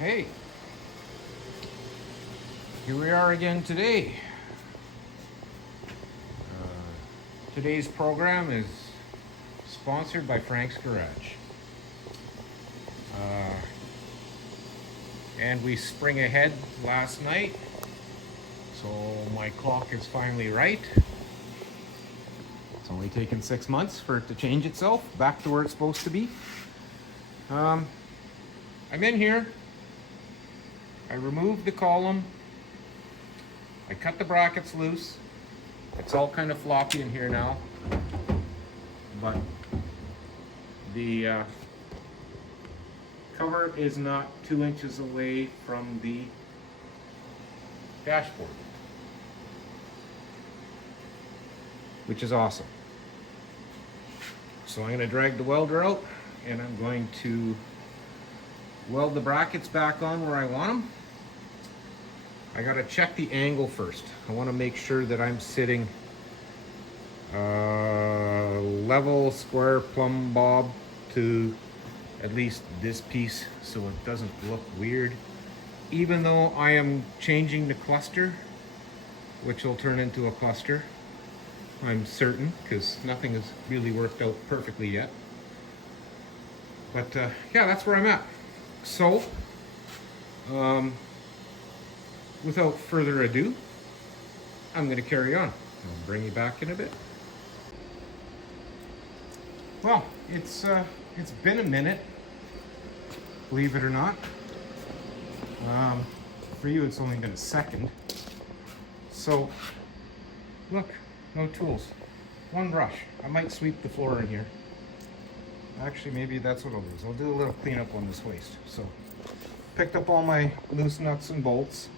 Hey, here we are again today. Today's program is sponsored by Frank's Garage. And we spring ahead last night, so my clock is finally right. It's only taken 6 months for it to change itself back to where it's supposed to be. I'm in here. I removed the column. I cut the brackets loose. It's all kind of floppy in here now, but the cover is not 2 inches away from the dashboard, which is awesome. So I'm going to drag the welder out and I'm going to weld the brackets back on where I want them. I got to check the angle first. I want to make sure that I'm sitting level, square, plumb bob to at least this piece so it doesn't look weird. Even though I am changing the cluster, which will turn into a cluster, I'm certain, because nothing has really worked out perfectly yet. But yeah, that's where I'm at. So, without further ado, I'm going to carry on. I'll bring you back in a bit. Well, it's been a minute, believe it or not. For you, it's only been a second. So, look, no tools, one brush. I might sweep the floor in here. Actually, maybe that's what I'll do. I'll do a little cleanup on this waste. So, picked up all my loose nuts and bolts.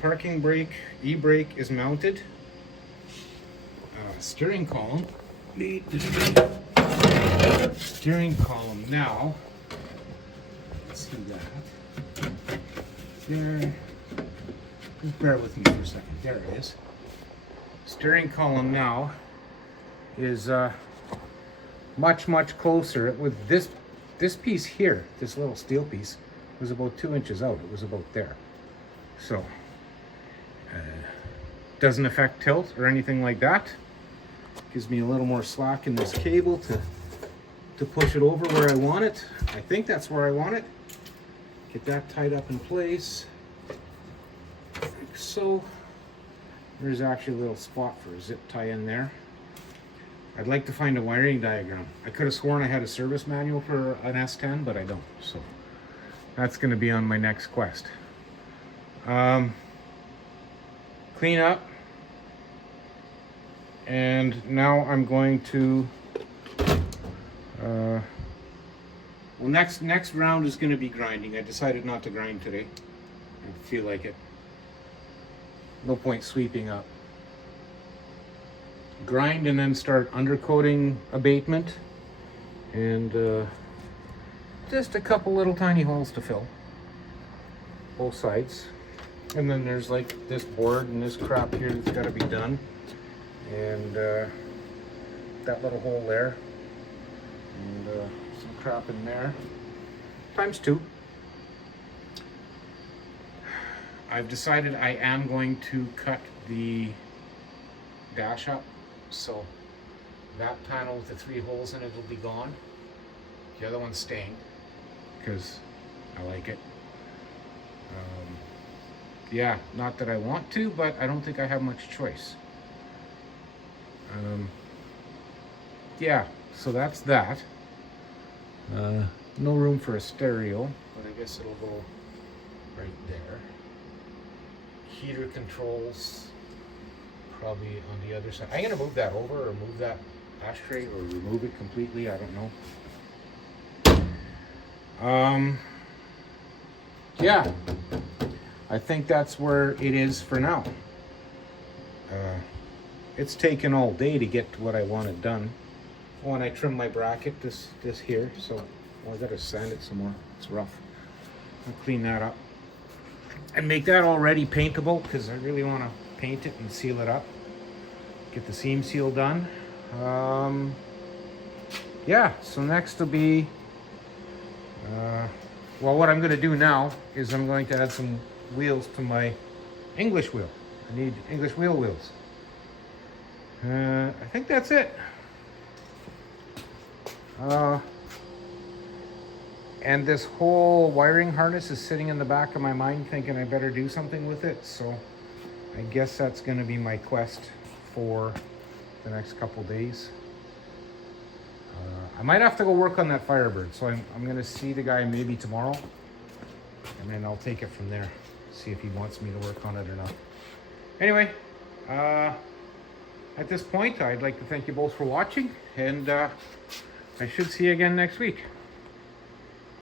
Parking brake, e-brake is mounted. Steering column. Steering column now. Let's see that. There. Just bear with me for a second. There it is. Steering column now is much closer. With this piece here, this little steel piece, was about 2 inches out. It was about there. So, doesn't affect tilt or anything like that. Gives me a little more slack in this cable to push it over where I want it. I think that's where I want it. Get that tied up in place. Like so. There's actually a little spot for a zip tie in there. I'd like to find a wiring diagram. I could have sworn I had a service manual for an S10, but I don't. So that's going to be on my next quest. Clean up. And now I'm going to, well, next round is going to be grinding. I decided not to grind today. I feel like it. No point sweeping up. Grind and then start undercoating abatement. And just a couple little tiny holes to fill. Both sides. And then there's like this board and this crap here that's got to be done. And that little hole there, and some crap in there, times 2. I've decided I am going to cut the dash up, so that panel with the 3 holes in it will be gone. The other one's staying, because I like it. Yeah, not that I want to, but I don't think I have much choice. Yeah, so that's that. No room for a stereo, but I guess it'll go right there. Heater controls probably on the other side. I'm gonna move that over, or move that ashtray, or remove it completely. I don't know. Yeah, I think that's where it is for now. It's taken all day to get to what I wanted done. Oh, and I trimmed my bracket, this here, so I gotta sand it some more. It's rough. I'll clean that up and make that already paintable, because I really want to paint it and seal it up. Get the seam seal done. yeah, so next will be, well, what I'm going to do now is I'm going to add some wheels to my English wheel. I need English wheel wheels. I think that's it. And this whole wiring harness is sitting in the back of my mind thinking I better do something with it. So I guess that's going to be my quest for the next couple days. I might have to go work on that Firebird. So I'm going to see the guy maybe tomorrow. And then I'll take it from there. See if he wants me to work on it or not. Anyway, at this point, I'd like to thank you both for watching. And I should see you again next week.